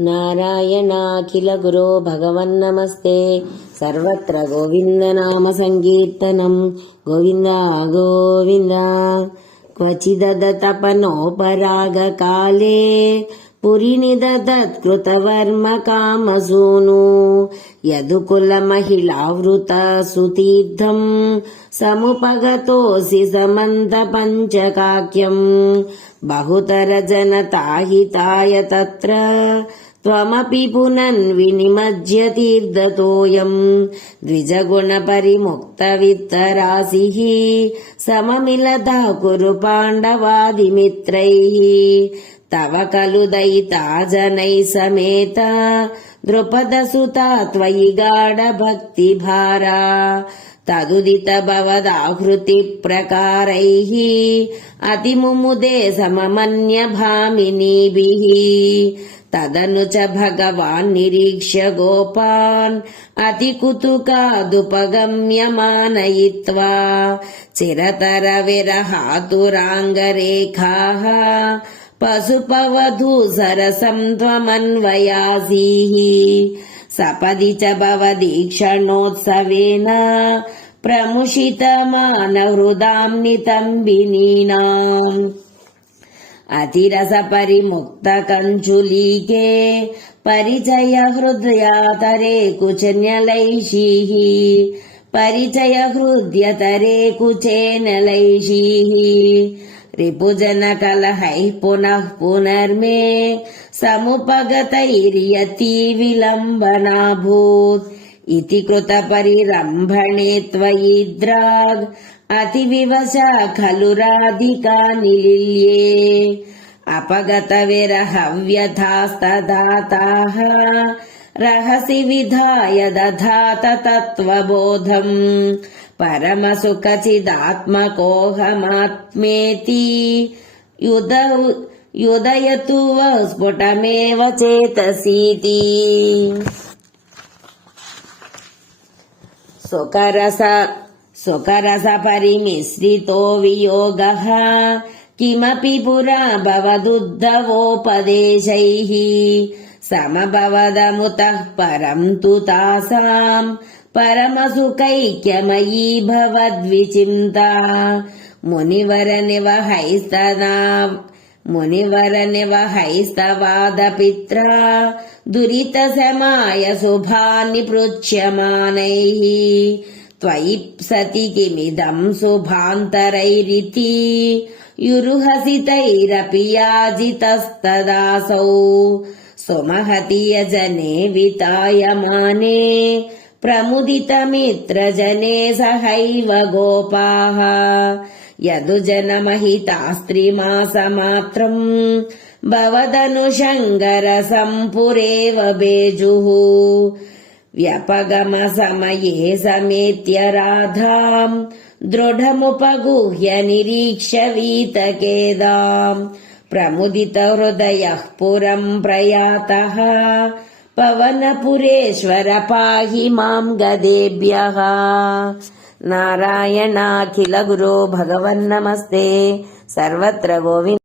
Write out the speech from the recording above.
నారాయణాఖిల గురో భగవన్నమస్తే సర్వత్ర గోవిందనామ సంకీర్తనం గోవింద గోవింద क्वचिददतपनोपरागकाले पुरिनिदधत्कृतवर्म कामसूनु यदुकुलमहिलावृता सुतीर्थम् समुपगतोऽसि समन्तपञ्चकाक्यम् बहुतरजनताहिताय तत्र त्वमपि पुनन्विनिमज्य तीर्धतोऽयम् द्विजगुणपरिमुक्तवित्तराशिः सममिलता कुरु पाण्डवादिमित्रैः तव खलु दयिता जनैः समेत द्रुपदसुता त्वयि गाढभक्तिभारा तदुदित भवदाहृतिप्रकारैः अतिमुमुदे सममन्यभामिनीभिः तदनु च भगवान् निरीक्ष्य गोपान् अतिकुतुकादुपगम्यमानयित्वा चिरतरविरहातुराङ्गरेखाः पशुपवधू सरसं त्वमन्वयासीः सपदि च भवदीक्षणोत्सवेन प्रमुषितमानहृदां नितम्बिनीनाम् अतिरसपरिमुक्तकञ्चुलीके परिचय हृदयातरे कुचन्यलैषीः परिचय हृद्यतरे कुचेनलैषीः రిపుజన కలహై పునః పునర్మే సముపగత ఇరియతి విలంబనాభూత్ ఇతి కృత పరిరంభణే త్వయి ద్రాగ్. అతి వివశ ఖలు రాధికా నిలిల్యే అపగత విరహవ్యథాస్తదాతాః रहसि विधाय दधात तत्त्वबोधम् परमसुखचिदात्मकोऽहमात्मेति युद युदयतु वः स्फुटमेव चेतसीति सुकरस सुकरसपरिमिश्रितो वियोगः किमपि पुरा भवदुद्धवोपदेशैः समभवदमुतः परम् तु तासाम् परमसुखैक्यमयी भवद्विचिन्ता मुनिवरनिवहैस्तदा मुनिवरनिवहैस्तवादपित्रा दुरितसमाय शुभानि पृच्छ्यमानैः त्वयि सति किमिदम् शुभान्तरैरिति युरुहसितैरपि याजितस्तदासौ सुमहति यजने वितायमाने प्रमुदितमित्रजने सहैव गोपाः। यदुजनमहितास्त्रिमासमात्रम् भवदनुशङ्करसम्पुरेव बेजुः। व्यपगमसमये समेत्य राधाम् दृढमुपगुह्य निरीक्ष्य वीतकेदाम् प्रमुदितहृदयः पुरम् प्रयातः पवनपुरेश्वर पाहि माम् गदेभ्यः नारायणाखिल गुरो भगवन्नमस्ते सर्वत्र गोविन्द